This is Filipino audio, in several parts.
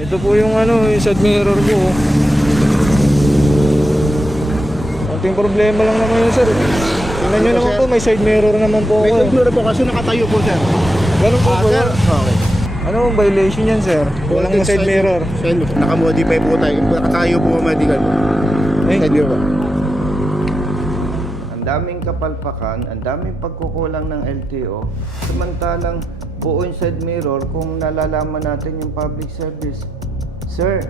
Ito po yung ano, yung side mirror ko. oh. Konting problema lang naman yun, sir. Tingnan nyo naman sir. po, may side mirror naman po May ako. eh. siguro po kasi nakatayo po sir. Ganun po Ah, ba? sir. Okay. Ano ang violation yan, sir? Walang Content side mirror. Side mirror. Nakamodify po tayo. Nakatayo po ang medical po. Eh, Side mirror. Ang daming kapalpakan, ang daming pagkukulang ng LTO, samantalang buo yung side mirror kung nalalaman natin yung public service. Sir,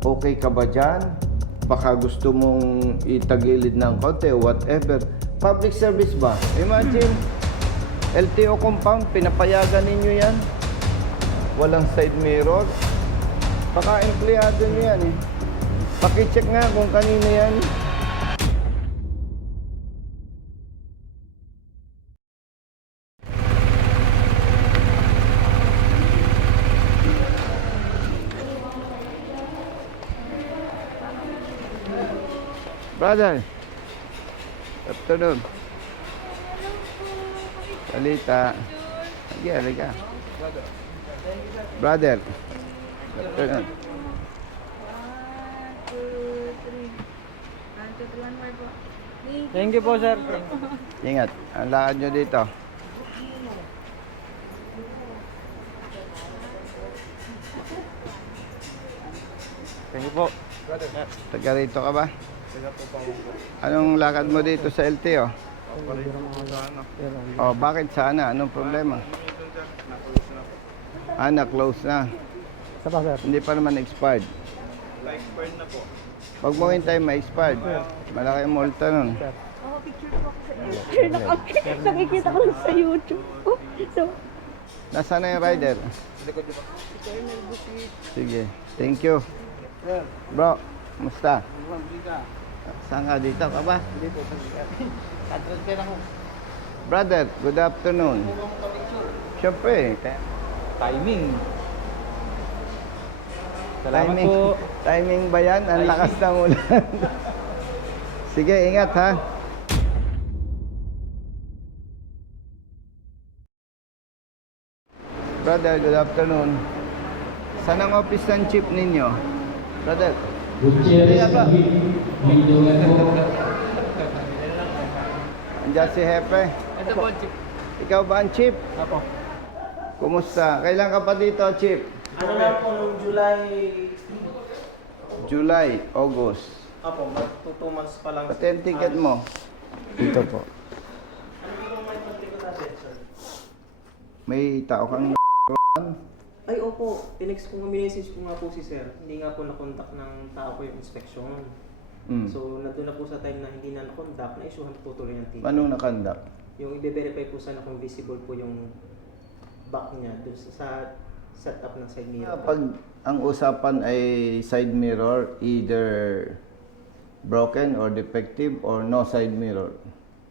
okay ka ba dyan? Baka gusto mong itagilid ng konti, whatever. Public service ba? Imagine, LTO compound, pinapayagan ninyo yan. Walang side mirror. Baka empleyado nyo yan eh. Pakicheck nga kung kanino yan. Brother. Afternoon. Salita. Sige, halika. Brother. Afternoon. Thank you po, sir. Ingat. Ang lakad nyo dito. Thank you po. Taga rito ka ba? Anong lakad mo dito sa LTO? Oh, bakit sana? Anong problema? Ah, na-close na. Sa sir? Hindi pa naman expired. Na-expired na po. Pag mo hintay, ma-expired. Malaki ang multa nun. Oh, picture po ako sa picture. Nak- Nakikita ko lang sa YouTube. Oh, so, Nasaan na yung rider? Sige. Thank you. Bro, musta? Saan ka dito ka ba? Brother, good afternoon. Siyempre, Timing. Salamat timing, po. timing ba yan? Ang lakas ng ulan. Sige, ingat ha. Brother, good afternoon. Saan ang office ng chief ninyo? Brother, Gutierrez David Mindongan po. Andiyan si Hepe. Ito po, chief. Ikaw ba ang chief? Apo. Kumusta? Kailan ka pa dito, chief? Ano na po nung July, July, August. apo, mag 2 months pa lang. Pati ang ticket mo. Dito po. May tao kang Opo. Tinext ko nga, message ko nga po si sir. Hindi nga po na-contact ng tao ko yung inspection. Mm. So, nandun na po sa time na hindi na na-contact, na-issuehan po tuloy ng ticket. Anong nakandak? Yung i-verify po sana kung visible po yung back niya dun sa, sa setup ng side mirror. Pag ang usapan ay side mirror, either broken or defective or no side mirror.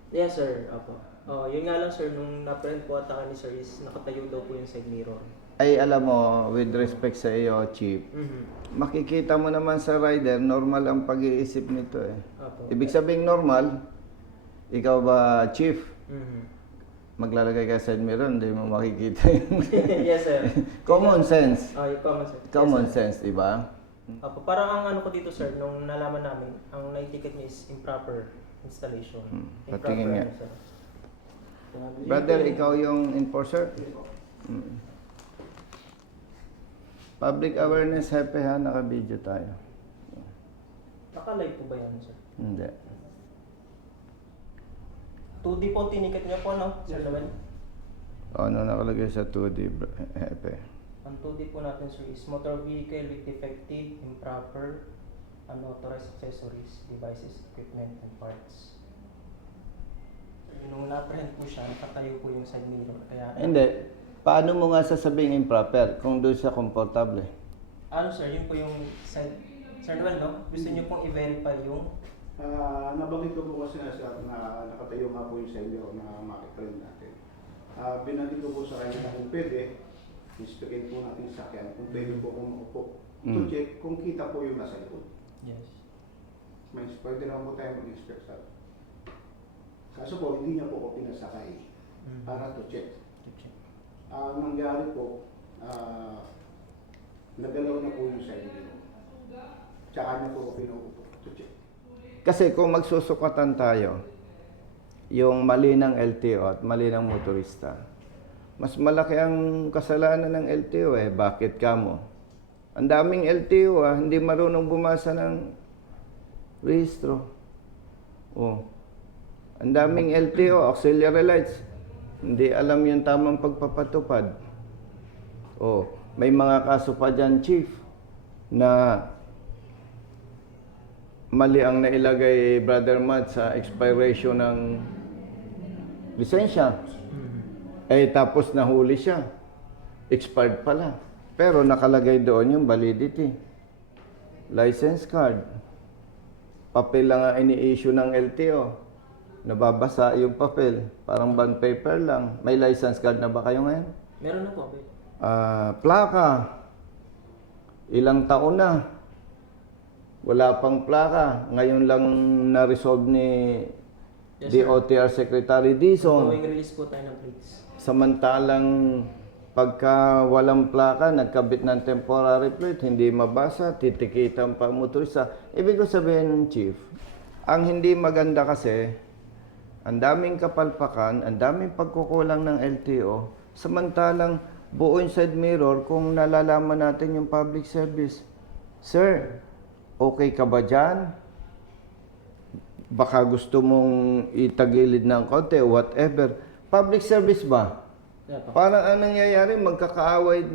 Yes, sir. Opo. Oh, yun nga lang, sir. Nung na-print po ata ni sir is nakatayo daw po yung side mirror. Ay alam mo, with respect sa iyo, chief, Mhm. makikita mo naman sa rider, normal ang pag-iisip nito eh. Opo. Ibig sabihin normal, ikaw ba chief, Mhm. maglalagay ka sa mirror, hindi mo makikita yun. yes, sir. Common sense. Ah, yung common sense. Common Yes, sir. sense, di ba? Apo, parang ang ano ko dito, sir, nung nalaman namin, ang nai-ticket niya is improper installation. Hmm, Improper, patingin nga. ano, sir. Brother, ikaw yung enforcer? Mm. Public awareness happy ha, naka-video tayo. Naka-live po ba yan, sir? Hindi. 2D po tiniket niya po, no? Sir? O, ano nakalagay sa 2D, br- happy? Ang 2D po natin, sir, is motor vehicle with defective, improper, unauthorized accessories, devices, equipment, and parts. Nung na-print po siya, nakatayo po yung side mirror. Kaya, Hindi. Paano mo nga sasabihin improper kung doon siya komportable? ano sir, yun po yung side... Sir Noel, no? Gusto niyo pong i-verify yung Ah, nabanggit ko po kasi na, sa, na nakatayo nga po yung sa inyo na market trend natin. Ah, binanggit ko po sa kanya na kung pwede, inspectin po natin sa sakyan, kung pwede po kung maupo. To Mm. check kung kita po yung nasa likod. Yes. May pwede naman po tayo mag-inspect sa Kaso po, hindi niya po ako pinasakay para to check. Ang nangyari po, ah, nagalaw na po yung side. Tsaka niya po pinuupo. Kasi kung magsusukatan tayo, yung mali ng LTO at mali ng motorista, mas malaki ang kasalanan ng LTO eh. Bakit ka mo? Ang daming LTO ah, hindi marunong bumasa ng rehistro. Oh. Ang daming LTO, auxiliary lights. Hindi alam yung tamang pagpapatupad. Oh, may mga kaso pa dyan, Chief, na mali ang nailagay Brother Matt sa expiration ng lisensya. Eh tapos nahuli siya. Expired pala. Pero nakalagay doon yung validity. License card. Papel lang ang ini-issue ng LTO. Nababasa yung papel. Parang bond paper lang. May license card na ba kayo ngayon? Meron na po. Ah, plaka. Ilang taon na. Wala pang plaka. Ngayon lang na-resolve ni Yes, sir. DOTR Secretary Dizon. Going release po tayo ng plates. Samantalang pagka walang plaka, nagkabit ng temporary plate, hindi mabasa, titikitan pa ang motorista. Ibig ko sabihin, Chief, ang hindi maganda kasi, ang daming kapalpakan, ang daming pagkukulang ng LTO, samantalang buo yung side mirror kung nalalaman natin yung public service. Sir, okay ka ba dyan? Baka gusto mong itagilid ng konti, whatever. Public service ba? Yeah. Parang ang nangyayari, magkakaaway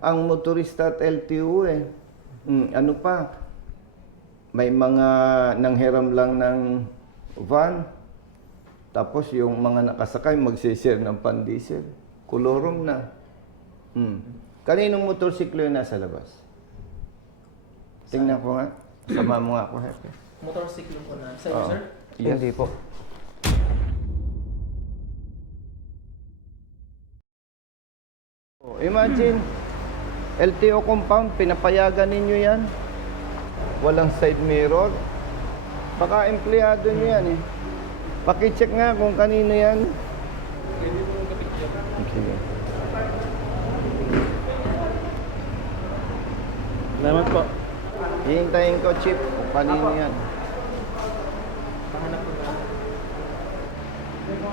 ang motorista at LTO eh. Hmm, ano pa? May mga nanghiram lang ng van. Tapos yung mga nakasakay magsishare ng pan-diesel. Kulorom na. Hmm. Kaninong motorsiklo yung nasa labas? Tingnan ko nga. Sama mo nga ako, Hepe. Motorcycle po na. Sa'yo, Oo. sir? Yes. Hindi po. Oh, Imagine, LTO compound, pinapayagan ninyo yan. Walang side mirror. Baka empleyado nyo yan eh. Pakicheck nga kung kanino yan. Sige. Salamat po. Hihintayin ko, Chip, kung kanino yan.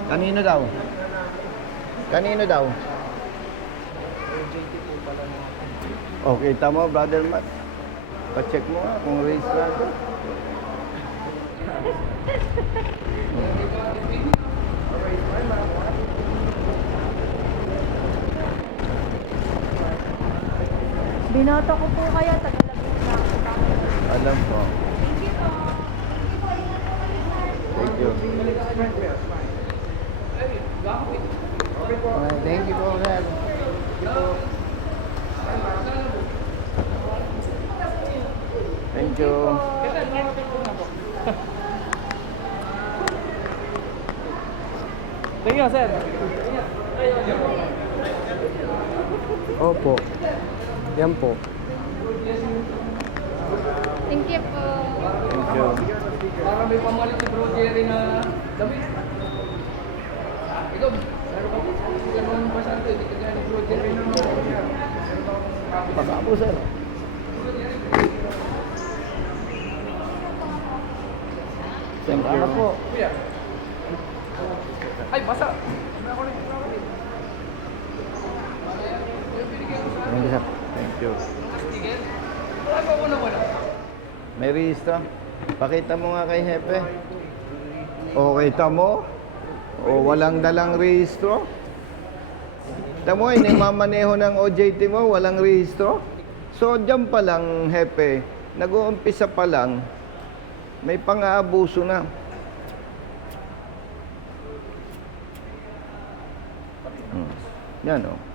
Kanino daw? Kanino daw? Okay, tama, brother Matt. Pa-check mo nga kung registrado. Binoto ko po kayo, tagalagin na ako. Alam po. Thank you. Ah, thank you po, sir. Thank you. Thank you, sir. Opo. Yan po. Thank you po. Thank you. Para may pamalit si Bro Jerry na damit. Ikaw, meron ka po ganun pa sa ito, hindi ka gaya ni Bro Jerry na Baka po, sir. Thank you. Salamat po. Kuya. Ay, basa. Ano ako rin? Ano ako rin? Thank you, sir. Na. May rehistro? Pakita mo nga kay Hepe. O, kita mo? O, walang dalang rehistro? Tamo, inimamaneho ng OJT mo, walang rehistro? So, dyan pa lang, Hepe, nag-uumpisa pa lang, may pang-aabuso na. Hmm. Yan, o.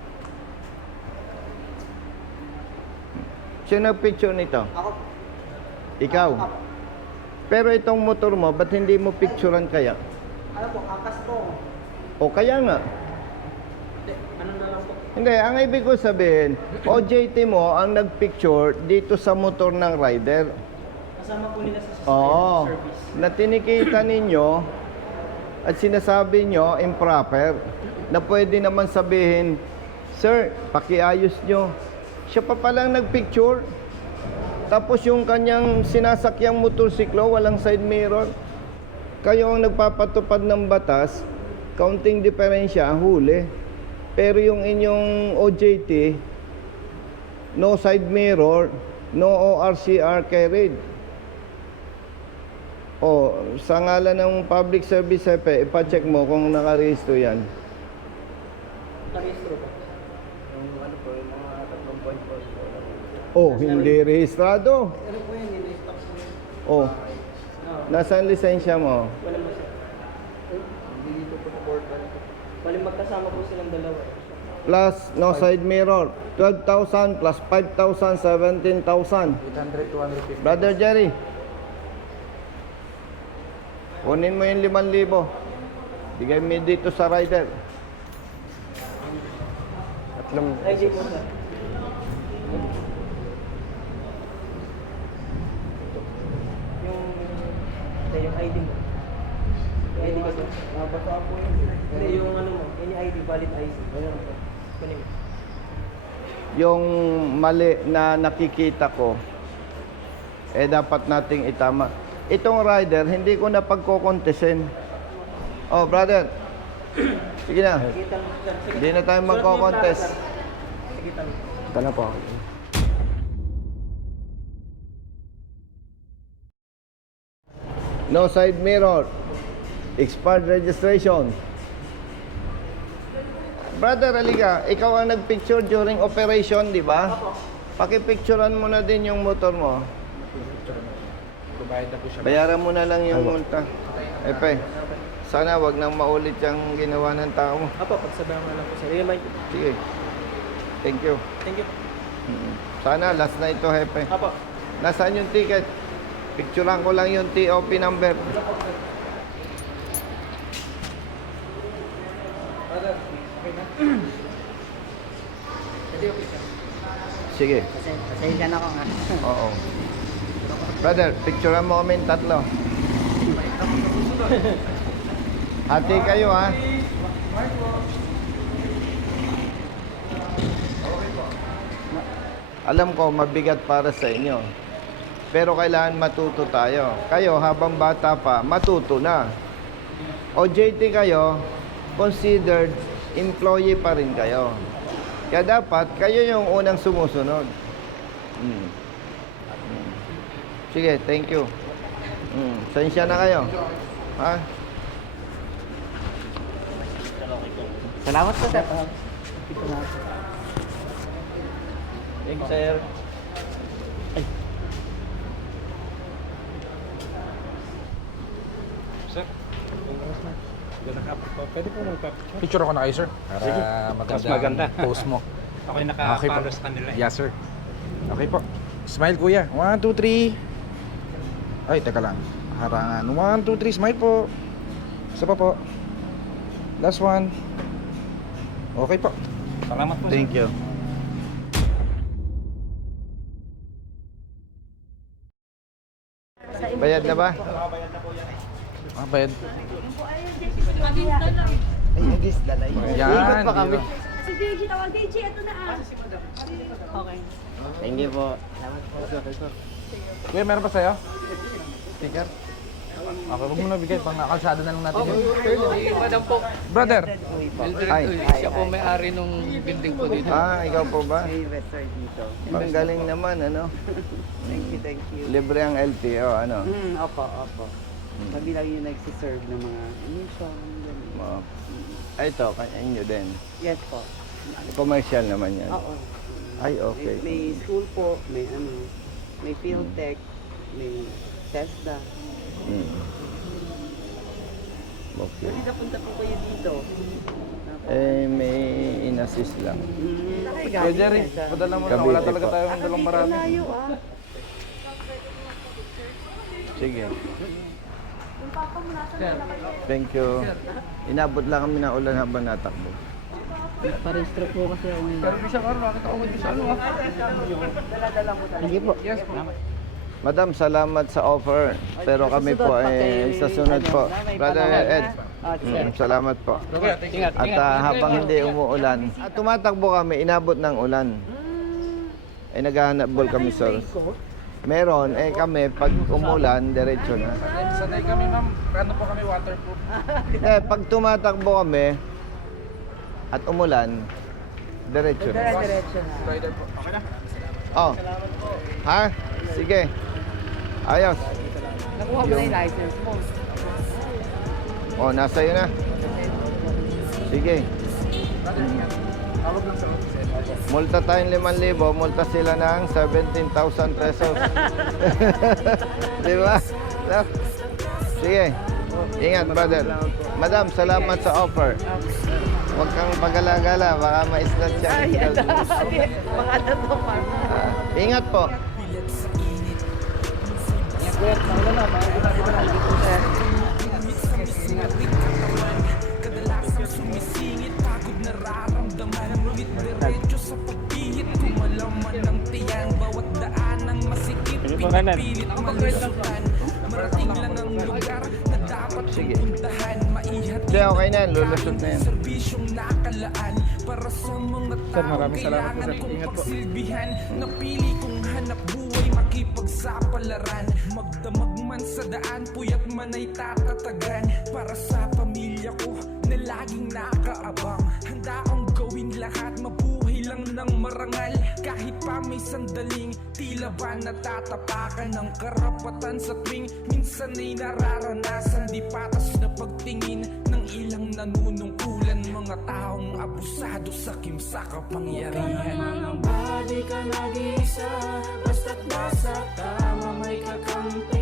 Sino nag-picture nito? Ako, Ikaw? Pero itong motor mo, ba't hindi mo picturean kaya? ano po, kakas po. O kaya nga. Hindi, ano na lang po. Hindi, ang ibig ko sabihin, OJT mo ang nagpicture dito sa motor ng rider. Kasama po nila sa Oo. service. Na tinikita ninyo at sinasabi nyo improper na pwede naman sabihin, Sir, pakiayos nyo. Siya pa palang nagpicture. Tapos yung kanyang sinasakyang motorsiklo, walang side mirror. Kayo ang nagpapatupad ng batas, counting diferensya, huli. Pero yung inyong OJT, no side mirror, no ORCR carried. O, sa ngalan ng public service hepe, ipacheck mo kung nakarehistro yan. Narehistro ba? Yung ano po, yung mga tatlong point po. Oh, hindi rehistrado. Ano po yun, hindi po yun. Oh, No, nasaan lisensya mo? wala mo siya. Hindi dito po sa board. Bali magkasama po silang dalawa. Plus, no side mirror. 12,000 plus 5,000, 17,000. 800, 250. Brother Jerry. Kunin mo yung 5,000. Bigay mo dito sa rider. Tatlong Ay, hindi po sir. Yung, hindi, yung ID mo. Yung ID ko sir. Nabasa po yun. Hindi, yung ano mo, any ID, valid ID. Ayun po. Kunin mo. Yung mali na nakikita ko, eh dapat nating itama. Itong rider, hindi ko na pagkokontesin. Oh, brother. Sige na. Hindi na tayo sir. Sige, na po. No side mirror. Expired registration. Brother Aliga, ikaw ang nagpicture during operation, di ba? Pakipicturean mo na din yung motor mo. Kubayad na po siya. Bayaran mo na lang yung multa. Epe, sana wag nang maulit yung ginawa ng tao. Apo, pagsabayan mo lang po sir. Remind. Sige. Thank you. Thank you. Sana last na ito, Hepe. Apo. Nasaan yung ticket? Picturean ko lang yung TOP number. Sige. Pasensya na ko nga. Oo. Brother, picturean mo kami tatlo. Hati kayo ha. Alam ko mabigat para sa inyo. Pero kailangan matuto tayo. Kayo habang bata pa, matuto na. OJT kayo, considered employee pa rin kayo. Kaya dapat kayo yung unang sumusunod. Mm. Mm. Sige, thank you. Mm. Sensya na kayo. Ha? Salamat po sir. Thank you. Sir, Pwede po magpa-picture? Picture ako na kayo, sir. Para Sige. maganda, Mas maganda. ang post mo. Okay po. nakapalo sa kanila. eh. Yes, sir. Okay po. Smile, kuya. One, two, three. Ay, teka lang. Harangan. One, two, three. Smile po. Isa pa po. Last one. Okay po. Salamat po. sir. Thank you. Bayad na ba? Ah, bayad. Ay, nagis dalay. Yan. pa kami. Si JG, tawag JG, ito na ah. Okay. Thank you po. Kuya, meron pa sa'yo? Sticker? Okay, huwag mo na bigay. Pang kalsada na lang natin yun. Si Madam po. Brother, Ay. Siya po may-ari nung building po dito. Ah, ikaw po ba? Favorite sir dito. Ang galing naman, ano? Thank you, thank you. Libre ang LTO, ano? Hmm, opo, opo. Mabilang yung nagsiserve ng mga mission. ganun. Mo. Ay, ito, kanya nyo din. Yes po. Commercial naman yan. Oo. Ay, okay. May, may school po, may ano, may field tech, may TESDA. Mm. Okay. Pwede napunta po kayo dito. Eh, may inassist lang. Hmm, Kuya Jerry, padala mo na. Wala talaga po. tayong dalang marami. Layo ah. Sige. Thank you. Inabot lang kami ng ulan habang natakbo. Parehistro po kasi ako ngayon. Pero bisa ka, nakita ko dito sa ano ah. Sige po. Yes po. Madam, salamat sa offer. Pero kami po ay sa sunod po. Brother Ed, mm, salamat po. Ingat. At ah, habang hindi umuulan, at tumatakbo kami, inabot ng ulan. Eh, naghahanap ball kami, sir. Meron, eh kami, pag umulan, diretso na. Sanay, kami ma'am. Ano po kami waterproof? Eh, pag tumatakbo kami, at umulan, diretso na. Dire-diretso na. Rider po. Okay na? Oh. Ha? Sige. Ayos. Nakuha mo na yung license mo. Oh, nasa iyo na. Sige. Tawag lang sa. Multa tayong 5,000, multa sila ng 17,000 pesos. Di ba? No? Sige. Ingat, brother. Madam, salamat sa offer. Huwag kang pagala-gala, baka ma-snatch siya. Ay, ito. Mga ano to, ma'am. Ah, ingat po. Sige. Hindi, okay na yan. Lulusot na yan. Sir, maraming salamat po. sir. Ingat po. Napili kong hanap buhay makipagsapalaran. Magdamag man sa daan, puyat man ay tatatagan. Para sa pamilya ko na laging nakaabang. Handa akong lahat mabuhay lang ng marangal. Kahit pa may sandaling Tila ba natatapakan ng karapatan sa tuwing Minsan ay nararanasan Di patas na pagtingin Ng ilang nanunungkulan Mga taong abusado sa kimsa kapangyarihan Huwag ka naman ang body ka nag-iisa. Basta't nasa tama may kakampi.